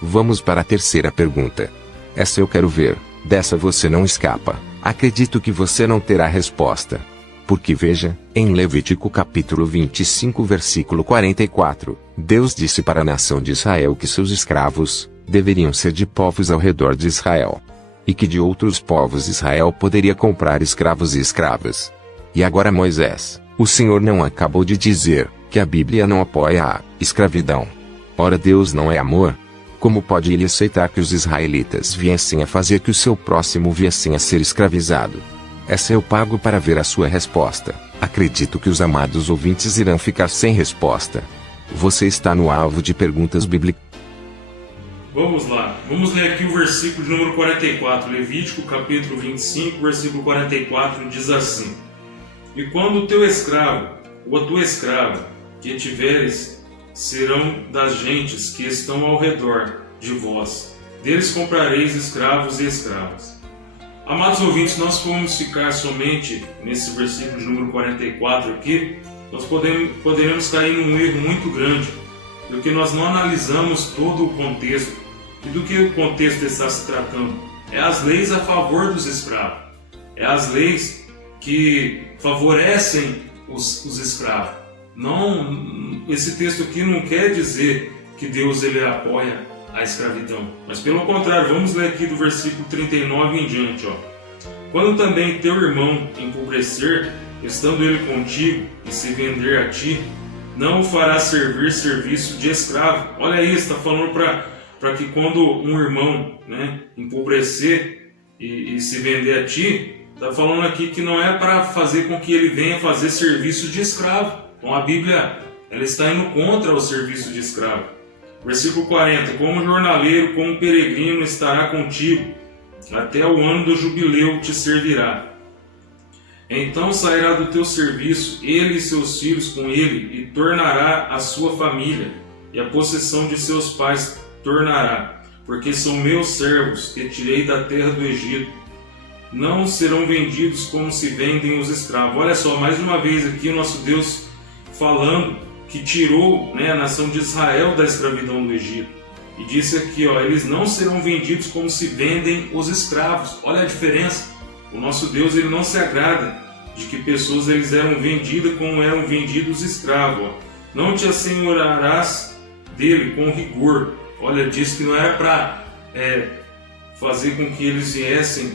Vamos para a terceira pergunta. Essa eu quero ver, dessa você não escapa. Acredito que você não terá resposta. Porque veja, em Levítico capítulo 25 versículo 44, Deus disse para a nação de Israel que seus escravos deveriam ser de povos ao redor de Israel. E que de outros povos Israel poderia comprar escravos e escravas. E agora Moisés, o Senhor não acabou de dizer que a Bíblia não apoia a escravidão. Ora, Deus não é amor? Como pode ele aceitar que os israelitas viessem a fazer que o seu próximo viessem a ser escravizado? Essa eu pago para ver a sua resposta. Acredito que os amados ouvintes irão ficar sem resposta. Você está no alvo de perguntas bíblicas. Vamos lá, vamos ler aqui o versículo de número 44, Levítico capítulo 25, versículo 44, diz assim: E quando o teu escravo ou a tua escrava que tiveres serão das gentes que estão ao redor de vós, deles comprareis escravos e escravas. Amados ouvintes, nós vamos ficar somente nesse versículo de número 44 aqui, nós poderemos cair num erro muito grande, porque nós não analisamos todo o contexto. E do que o contexto está se tratando? É as leis a favor dos escravos, é as leis que favorecem os escravos. Não, esse texto aqui não quer dizer que Deus ele apoia a escravidão, mas pelo contrário, vamos ler aqui do versículo 39 em diante. Quando também teu irmão empobrecer, estando ele contigo, e se vender a ti, não o fará servir serviço de escravo. Olha aí, está falando para que quando um irmão, empobrecer e se vender a ti, está falando aqui que não é para fazer com que ele venha fazer serviço de escravo. Então a Bíblia ela está indo contra o serviço de escravo. Versículo 40, como jornaleiro, como peregrino estará contigo, até o ano do jubileu te servirá. Então sairá do teu serviço, ele e seus filhos com ele, e tornará a sua família, e a possessão de seus pais tornará, porque são meus servos, que tirei da terra do Egito. Não serão vendidos como se vendem os escravos. Olha só, mais uma vez aqui o nosso Deus falando que tirou a nação de Israel da escravidão do Egito. E disse aqui, eles não serão vendidos como se vendem os escravos. Olha a diferença. O nosso Deus ele não se agrada de que pessoas eles eram vendidas como eram vendidos escravos. Não te assenhorarás dele com rigor. Olha, diz que não era para fazer com que eles viessem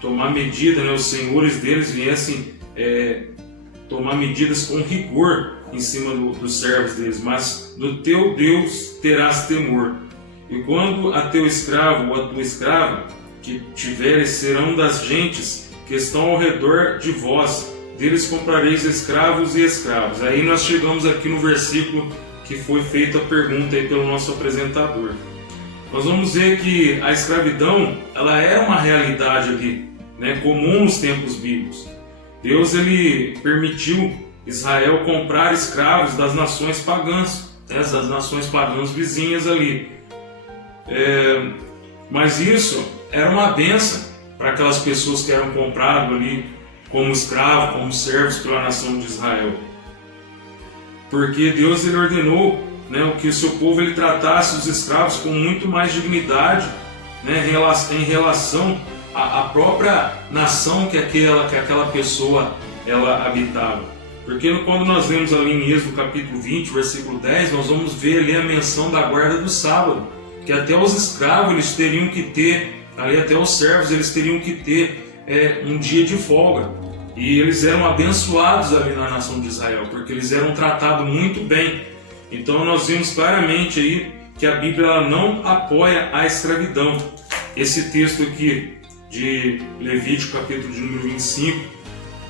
tomar medida, os senhores deles viessem tomar medidas com rigor em cima dos servos deles, mas do teu Deus terás temor. E quando a teu escravo ou a tua escrava que tiveres serão das gentes que estão ao redor de vós, deles comprareis escravos e escravas. Aí nós chegamos aqui no versículo que foi feita a pergunta aí pelo nosso apresentador. Nós vamos ver que a escravidão ela era uma realidade ali, comum nos tempos bíblicos. Deus ele permitiu Israel comprar escravos das nações pagãs, das nações pagãs vizinhas ali. Mas isso era uma bênção para aquelas pessoas que eram compradas ali como escravos, como servos pela nação de Israel. Porque Deus ele ordenou que o seu povo ele tratasse os escravos com muito mais dignidade em relação à própria nação que aquela pessoa ela habitava. Porque quando nós lemos ali em Êxodo capítulo 20, versículo 10, nós vamos ver ali a menção da guarda do sábado, que até os escravos eles teriam que ter, ali até os servos eles teriam que ter um dia de folga. E eles eram abençoados ali na nação de Israel, porque eles eram tratados muito bem. Então nós vemos claramente aí que a Bíblia ela não apoia a escravidão. Esse texto aqui de Levítico capítulo de número 25,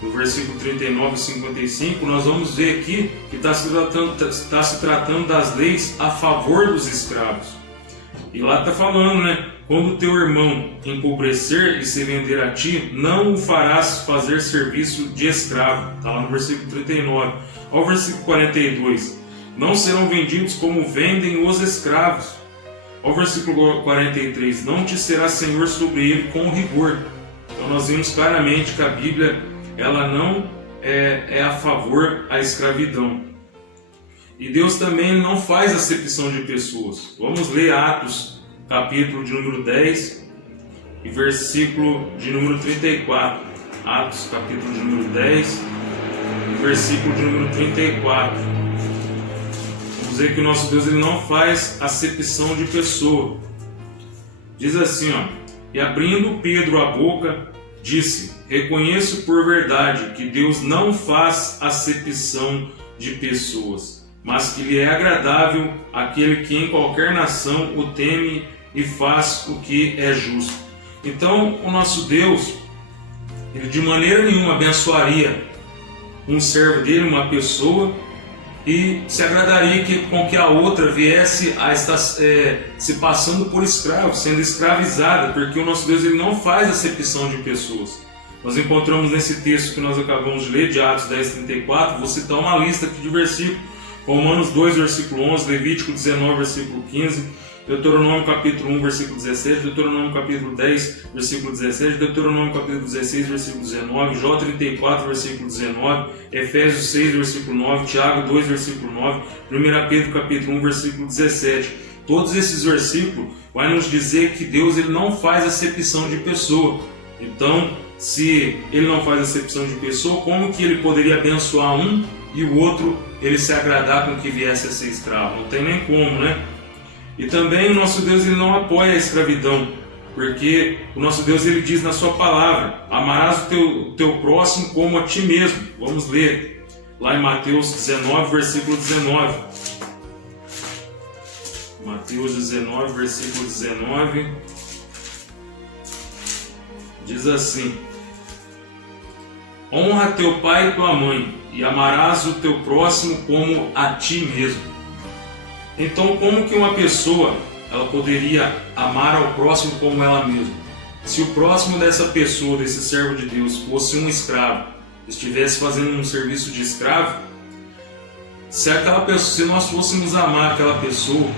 no versículo 39 e 55, nós vamos ver aqui que está se tratando das leis a favor dos escravos. E lá está falando, quando o teu irmão empobrecer e se vender a ti, não o farás fazer serviço de escravo. Está lá no versículo 39. Olha o versículo 42. Não serão vendidos como vendem os escravos. Olha o versículo 43. Não te será senhor sobre ele com rigor. Então nós vimos claramente que a Bíblia ela não é a favor da escravidão. E Deus também não faz acepção de pessoas. Vamos ler Atos, capítulo de número 10 e versículo de número 34. Atos, capítulo de número 10 e versículo de número 34. Vamos dizer que o nosso Deus ele não faz acepção de pessoa. Diz assim, ó: e abrindo Pedro a boca, disse: reconheço por verdade que Deus não faz acepção de pessoas, mas que lhe é agradável aquele que em qualquer nação o teme e faz o que é justo. Então, o nosso Deus, ele de maneira nenhuma abençoaria um servo dele, uma pessoa, e se agradaria com que a outra viesse a estar se passando por escravo, sendo escravizada, porque o nosso Deus ele não faz acepção de pessoas. Nós encontramos nesse texto que nós acabamos de ler, de Atos 10:34, vou citar uma lista aqui de versículos: Romanos 2, versículo 11, Levítico 19, versículo 15, Deuteronômio capítulo 1, versículo 17, Deuteronômio capítulo 10, versículo 17, Deuteronômio capítulo 16, versículo 19, Jó 34, versículo 19, Efésios 6, versículo 9, Tiago 2, versículo 9, 1 Pedro capítulo 1, versículo 17. Todos esses versículos vai nos dizer que Deus ele não faz acepção de pessoa. Então, se ele não faz acepção de pessoa, como que ele poderia abençoar um e o outro ele se agradar com que viesse a ser escravo? Não tem nem como, né? E também o nosso Deus ele não apoia a escravidão, porque o nosso Deus ele diz na sua palavra: amarás o teu próximo como a ti mesmo. Vamos ler lá em Mateus 19, versículo 19. Mateus 19, versículo 19. Diz assim: honra teu pai e tua mãe, e amarás o teu próximo como a ti mesmo. Então, como que uma pessoa ela poderia amar ao próximo como ela mesma? Se o próximo dessa pessoa, desse servo de Deus, fosse um escravo, estivesse fazendo um serviço de escravo, se nós fôssemos amar aquela pessoa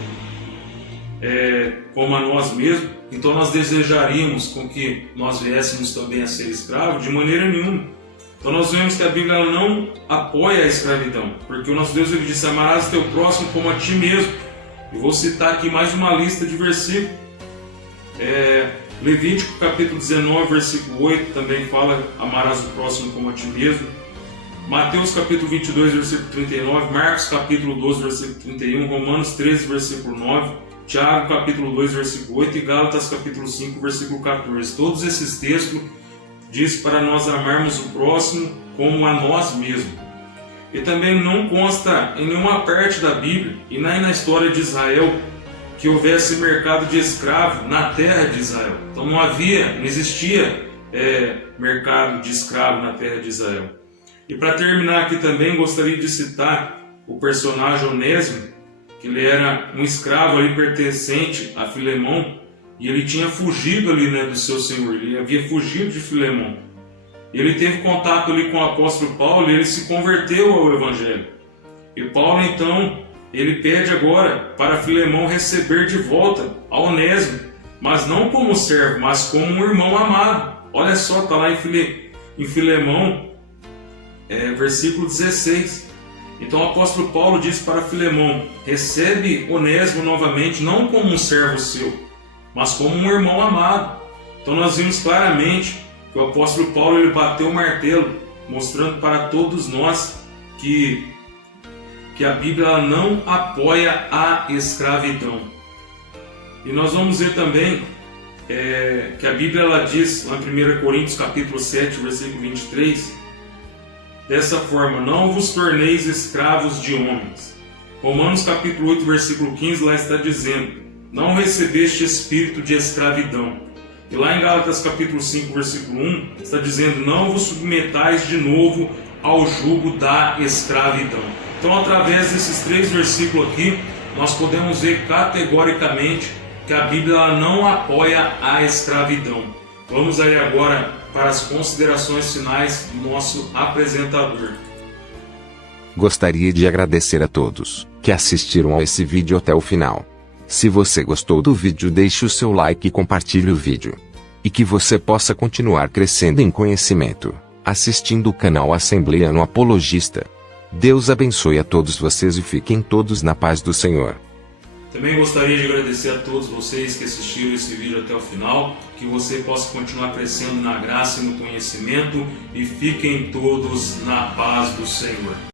como a nós mesmos, então nós desejaríamos com que nós viéssemos também a ser escravos? De maneira nenhuma. Então nós vemos que a Bíblia ela não apoia a escravidão, porque o nosso Deus ele disse: amarás o teu próximo como a ti mesmo. Eu vou citar aqui mais uma lista de versículos. Levítico capítulo 19, versículo 8 também fala: amarás o próximo como a ti mesmo. Mateus capítulo 22, versículo 39, Marcos capítulo 12, versículo 31, Romanos 13, versículo 9, Tiago capítulo 2, versículo 8 e Gálatas capítulo 5, versículo 14. Todos esses textos diz para nós amarmos o próximo como a nós mesmos. E também não consta em nenhuma parte da Bíblia e nem na história de Israel que houvesse mercado de escravo na terra de Israel. Então não existia mercado de escravo na terra de Israel. E para terminar aqui também gostaria de citar o personagem Onésimo, que ele era um escravo ali pertencente a Filemão. E ele tinha fugido ali, né, do seu senhor, ele havia fugido de Filemão. Ele teve contato ali com o apóstolo Paulo e ele se converteu ao Evangelho. E Paulo então, ele pede agora para Filemão receber de volta a Onésimo, mas não como servo, mas como um irmão amado. Olha só, está lá em Filemão, versículo 16. Então o apóstolo Paulo diz para Filemão: recebe Onésimo novamente, não como um servo seu, mas como um irmão amado. Então nós vimos claramente que o apóstolo Paulo ele bateu o martelo, mostrando para todos nós que a Bíblia não apoia a escravidão. E nós vamos ver também que a Bíblia ela diz lá em 1 Coríntios capítulo 7, versículo 23, dessa forma: não vos torneis escravos de homens. Romanos capítulo 8, versículo 15, lá está dizendo: não recebeste espírito de escravidão. E lá em Gálatas capítulo 5, versículo 1, está dizendo: não vos submetais de novo ao jugo da escravidão. Então, através desses 3 versículos aqui, nós podemos ver categoricamente que a Bíblia não apoia a escravidão. Vamos aí agora para as considerações finais do nosso apresentador. Gostaria de agradecer a todos que assistiram a esse vídeo até o final. Se você gostou do vídeo, deixe o seu like e compartilhe o vídeo. E que você possa continuar crescendo em conhecimento, assistindo o canal Assembleia no Apologista. Deus abençoe a todos vocês e fiquem todos na paz do Senhor. Também gostaria de agradecer a todos vocês que assistiram esse vídeo até o final, que você possa continuar crescendo na graça e no conhecimento, e fiquem todos na paz do Senhor.